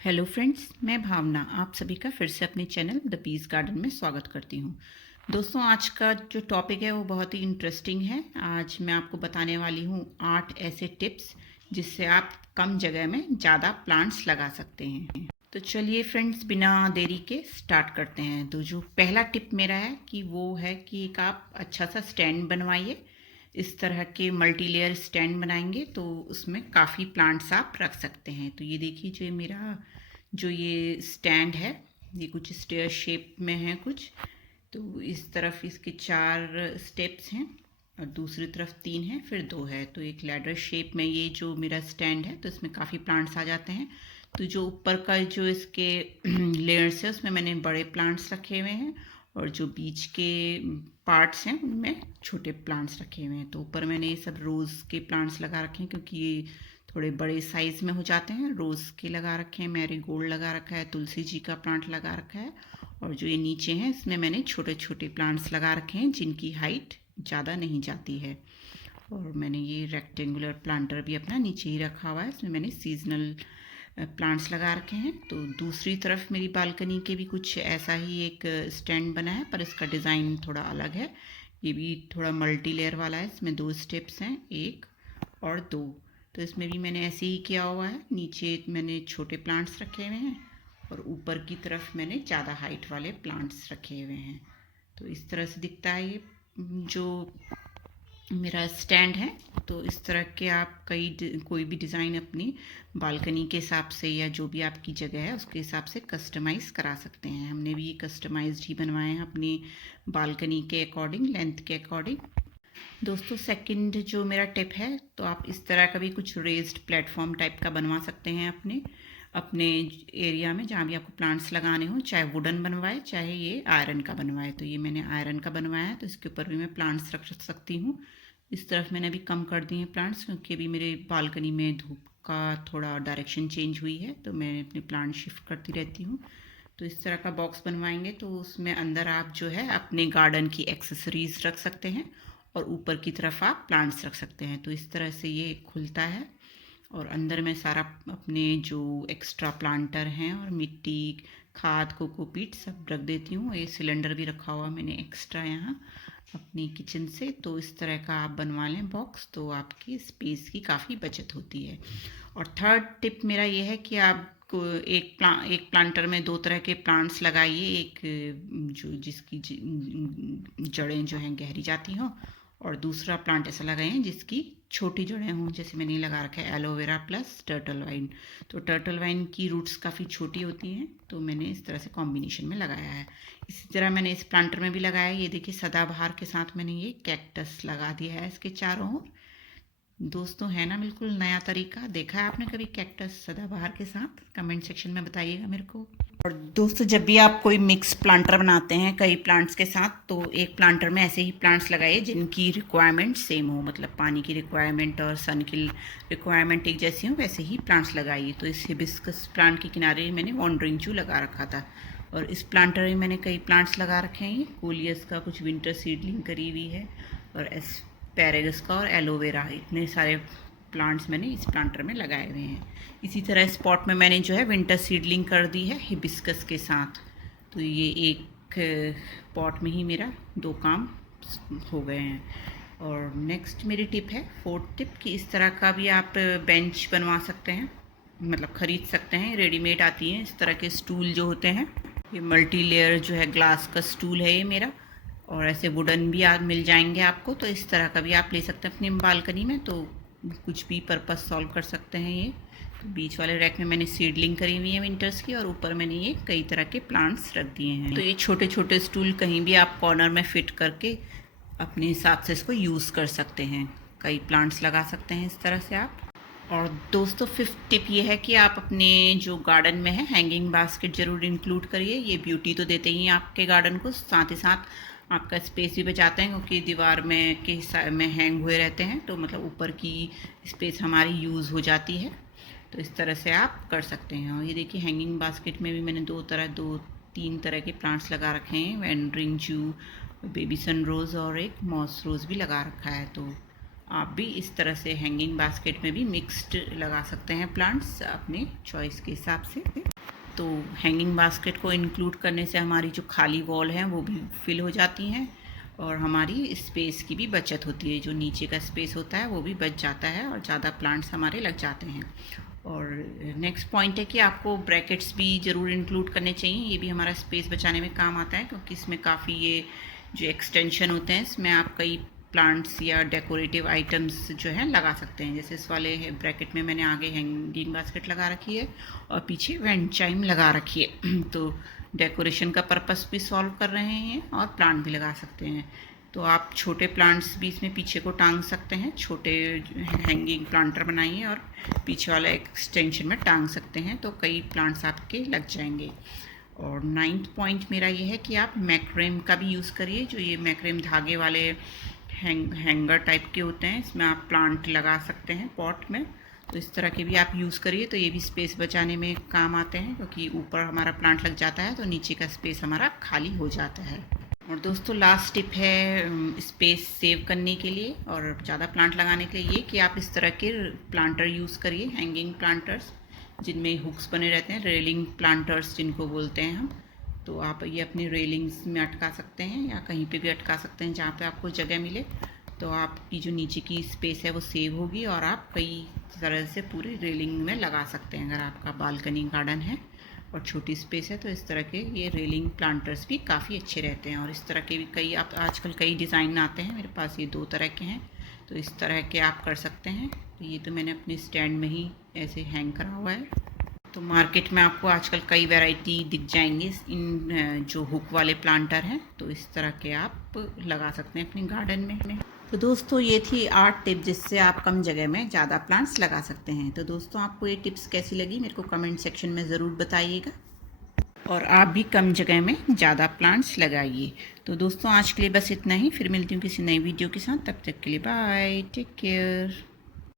Hello friends, मैं भावना आप सभी का फिर से अपने चैनल द पीस गार्डन में स्वागत करती हूँ। दोस्तों, आज का जो टॉपिक है वो बहुत ही इंटरेस्टिंग है। आज मैं आपको बताने वाली हूँ 8 ऐसे टिप्स जिससे आप कम जगह में ज़्यादा प्लांट्स लगा सकते हैं। तो चलिए फ्रेंड्स, बिना देरी के स्टार्ट करते हैं। तो जो पहला टिप मेरा है कि वो है कि एक आप अच्छा सा स्टैंड बनवाइए। इस तरह के मल्टी लेयर स्टैंड बनाएंगे तो उसमें काफ़ी प्लांट्स आप रख सकते हैं। तो ये देखिए, जो ये स्टैंड है, ये कुछ स्टेयर शेप में है कुछ। तो इस तरफ इसके 4 स्टेप्स हैं और दूसरी तरफ 3 है, फिर 2 है। तो एक लैडर शेप में ये जो मेरा स्टैंड है, तो इसमें काफ़ी प्लांट्स आ जाते हैं। तो जो ऊपर का जो इसके लेयर्स है उसमें मैंने बड़े प्लांट्स रखे हुए हैं और जो बीच के पार्ट्स हैं उनमें छोटे प्लांट्स रखे हुए हैं। तो ऊपर मैंने ये सब रोज़ के प्लांट्स लगा रखे हैं क्योंकि ये थोड़े बड़े साइज़ में हो जाते हैं। रोज़ के लगा रखे हैं, मैरीगोल्ड लगा रखा है, तुलसी जी का प्लांट लगा रखा है और जो ये नीचे हैं इसमें मैंने छोटे छोटे प्लांट्स लगा रखे हैं जिनकी हाइट ज़्यादा नहीं जाती है। और मैंने ये रेक्टेंगुलर प्लांटर भी अपना नीचे ही रखा हुआ है, इसमें मैंने सीजनल प्लांट्स लगा रखे हैं। तो दूसरी तरफ मेरी बालकनी के भी कुछ ऐसा ही एक स्टैंड बना है, पर इसका डिज़ाइन थोड़ा अलग है। ये भी थोड़ा मल्टी लेयर वाला है, इसमें 2 स्टेप्स हैं, 1 और 2। तो इसमें भी मैंने ऐसे ही किया हुआ है। नीचे मैंने छोटे प्लांट्स रखे हुए हैं और ऊपर की तरफ मैंने ज़्यादा हाइट वाले प्लांट्स रखे हुए हैं। तो इस तरह से दिखता है ये जो मेरा स्टैंड है। तो इस तरह के आप कोई भी डिज़ाइन अपनी बालकनी के हिसाब से या जो भी आपकी जगह है उसके हिसाब से कस्टमाइज़ करा सकते हैं। हमने भी कस्टमाइज्ड ही बनवाए हैं अपनी बालकनी के अकॉर्डिंग, लेंथ के अकॉर्डिंग। दोस्तों, सेकंड जो मेरा टिप है, तो आप इस तरह का भी कुछ रेज्ड प्लेटफॉर्म टाइप का बनवा सकते हैं अपने अपने एरिया में जहाँ भी आपको प्लांट्स लगाने हो। चाहे वुडन बनवाए चाहे ये आयरन का बनवाए। तो ये मैंने आयरन का बनवाया है, तो इसके ऊपर भी मैं प्लांट्स रख सकती हूँ। इस तरफ मैंने अभी कम कर दिए हैं प्लांट्स क्योंकि अभी मेरे बालकनी में धूप का थोड़ा डायरेक्शन चेंज हुई है, तो मैं अपने प्लांट शिफ्ट करती रहती हूँ। तो इस तरह का बॉक्स बनवाएंगे तो उसमें अंदर आप जो है अपने गार्डन की एक्सेसरीज रख सकते हैं और ऊपर की तरफ आप प्लांट्स रख सकते हैं। तो इस तरह से ये खुलता है और अंदर में सारा अपने जो एक्स्ट्रा प्लांटर हैं और मिट्टी, खाद, कोकोपीट सब रख देती हूँ। ये सिलेंडर भी रखा हुआ मैंने एक्स्ट्रा यहाँ अपनी किचन से। तो इस तरह का आप बनवा लें बॉक्स, तो आपकी स्पेस की काफ़ी बचत होती है। और थर्ड टिप मेरा ये है कि आप एक प्लांटर में 2 तरह के प्लांट्स लगाइए। एक जो जिसकी जड़ें जो हैं गहरी जाती हों और दूसरा प्लांट ऐसा लगाएं जिसकी छोटी जड़ें हों। जैसे मैंने लगा रखा है एलोवेरा प्लस टर्टल वाइन। तो टर्टल वाइन की रूट्स काफ़ी छोटी होती हैं, तो मैंने इस तरह से कॉम्बिनेशन में लगाया है। इसी तरह मैंने इस प्लांटर में भी लगाया है। ये देखिए, सदाबहार के साथ मैंने ये कैक्टस लगा दिया है इसके चारों ओर। दोस्तों, है ना बिल्कुल नया तरीका? देखा है आपने कभी कैक्टस सदाबहार के साथ? कमेंट सेक्शन में बताइएगा मेरे को। और दोस्तों, जब भी आप कोई मिक्स प्लांटर बनाते हैं कई प्लांट्स के साथ, तो एक प्लांटर में ऐसे ही प्लांट्स लगाइए जिनकी रिक्वायरमेंट सेम हो, मतलब पानी की रिक्वायरमेंट और सन की रिक्वायरमेंट एक जैसी हो, वैसे ही प्लांट्स लगाइए। तो इस हिबिस्कस प्लांट के किनारे मैंने वॉन्डरिंग जू लगा रखा था और इस प्लांटर में मैंने कई प्लांट्स लगा रखे हैं। ये कोलियस का कुछ विंटर सीडलिंग करी हुई है और एस्पैरेगस का और एलोवेरा, इतने सारे प्लांट्स मैंने इस प्लांटर में लगाए हुए हैं। इसी तरह स्पॉट में मैंने जो है विंटर सीडलिंग कर दी है हिबिस्कस के साथ। तो ये एक पॉट में ही मेरा 2 काम हो गए हैं। और नेक्स्ट मेरी टिप है, फोर्थ टिप, कि इस तरह का भी आप बेंच बनवा सकते हैं, मतलब ख़रीद सकते हैं। रेडीमेड आती हैं इस तरह के स्टूल जो होते हैं। ये मल्टी लेयर जो है ग्लास का स्टूल है ये मेरा, और ऐसे वुडन भी आप मिल जाएंगे आपको। तो इस तरह का भी आप ले सकते हैं अपनी बालकनी में, तो कुछ भी पर्पस सॉल्व कर सकते हैं ये। तो बीच वाले रैक में मैंने सीडलिंग करी हुई है विंटर्स की और ऊपर मैंने ये कई तरह के प्लांट्स रख दिए हैं। तो ये छोटे छोटे स्टूल कहीं भी आप कॉर्नर में फिट करके अपने हिसाब से इसको यूज़ कर सकते हैं। कई प्लांट्स लगा सकते हैं इस तरह से आप। और दोस्तों, फिफ्थ टिप ये है कि आप अपने जो गार्डन में है हैंगिंग बास्केट ज़रूर इंक्लूड करिए। ये ब्यूटी तो देते ही हैं आपके गार्डन को, साथ ही साथ आपका स्पेस भी बचाते हैं क्योंकि दीवार में के में हैंग हुए रहते हैं, तो मतलब ऊपर की स्पेस हमारी यूज़ हो जाती है। तो इस तरह से आप कर सकते हैं। और ये देखिए, हैंगिंग बास्केट में भी मैंने 2-3 तरह के प्लांट्स लगा रखे हैं। वैंडरिंग जू, बेबी सन रोज़ और एक मॉस रोज़ भी लगा रखा है। तो आप भी इस तरह से हैंगिंग बास्केट में भी मिक्स्ड लगा सकते हैं प्लांट्स अपने चॉइस के हिसाब से। तो हैंगिंग बास्केट को इंक्लूड करने से हमारी जो खाली वॉल हैं वो भी फिल हो जाती हैं और हमारी स्पेस की भी बचत होती है। जो नीचे का स्पेस होता है वो भी बच जाता है और ज़्यादा प्लांट्स हमारे लग जाते हैं। और नेक्स्ट पॉइंट है कि आपको ब्रैकेट्स भी ज़रूर इंक्लूड करने चाहिए। ये भी हमारा स्पेस बचाने में काम आता है, क्योंकि इसमें काफ़ी ये जो एक्सटेंशन होते हैं इसमें आप कई प्लांट्स या डेकोरेटिव आइटम्स जो हैं लगा सकते हैं। जैसे इस वाले ब्रैकेट में मैंने आगे हैंगिंग बास्केट लगा रखी है और पीछे वेंट चाइम लगा रखी है। तो डेकोरेशन का पर्पस भी सॉल्व कर रहे हैं और प्लांट भी लगा सकते हैं। तो आप छोटे प्लांट्स भी इसमें पीछे को टांग सकते हैं, छोटे हैंगिंग प्लांटर बनाइए और पीछे वाला एक्सटेंशन में टांग सकते हैं, तो कई प्लांट्स आपके लग जाएंगे। और 9th पॉइंट मेरा ये है कि आप मैक्रेम का भी यूज़ करिए। जो ये मैक्रेम धागे वाले हैंगर टाइप के होते हैं, इसमें आप प्लांट लगा सकते हैं पॉट में। तो इस तरह के भी आप यूज़ करिए, तो ये भी स्पेस बचाने में काम आते हैं, क्योंकि ऊपर हमारा प्लांट लग जाता है तो नीचे का स्पेस हमारा खाली हो जाता है। और दोस्तों लास्ट टिप है स्पेस सेव करने के लिए और ज़्यादा प्लांट लगाने के लिए ये कि आप इस तरह के प्लांटर यूज़ करिए, हैंगिंग प्लांटर्स जिनमें हुक्स बने रहते हैं, रेलिंग प्लांटर्स जिनको बोलते हैं हम। तो आप ये अपनी रेलिंग्स में अटका सकते हैं या कहीं पे भी अटका सकते हैं जहाँ पे आपको जगह मिले। तो आपकी जो नीचे की स्पेस है वो सेव होगी और आप कई तरह से पूरी रेलिंग में लगा सकते हैं। अगर आपका बालकनी गार्डन है और छोटी स्पेस है तो इस तरह के ये रेलिंग प्लांटर्स भी काफ़ी अच्छे रहते हैं। और इस तरह के भी कई आप आजकल कई डिज़ाइन आते हैं, मेरे पास ये 2 तरह के हैं, तो इस तरह के आप कर सकते हैं। तो ये तो मैंने अपने स्टैंड में ही ऐसे हैंग करा हुआ है। तो मार्केट में आपको आजकल कई वैरायटी दिख जाएंगे इन जो हुक वाले प्लांटर हैं, तो इस तरह के आप लगा सकते हैं अपने गार्डन में। तो दोस्तों ये थी 8 टिप जिससे आप कम जगह में ज़्यादा प्लांट्स लगा सकते हैं। तो दोस्तों आपको ये टिप्स कैसी लगी मेरे को कमेंट सेक्शन में ज़रूर बताइएगा और आप भी कम जगह में ज़्यादा प्लांट्स लगाइए। तो दोस्तों आज के लिए बस इतना ही, फिर मिलती हूँ किसी नई वीडियो के साथ। तब तक के लिए बाय, टेक केयर।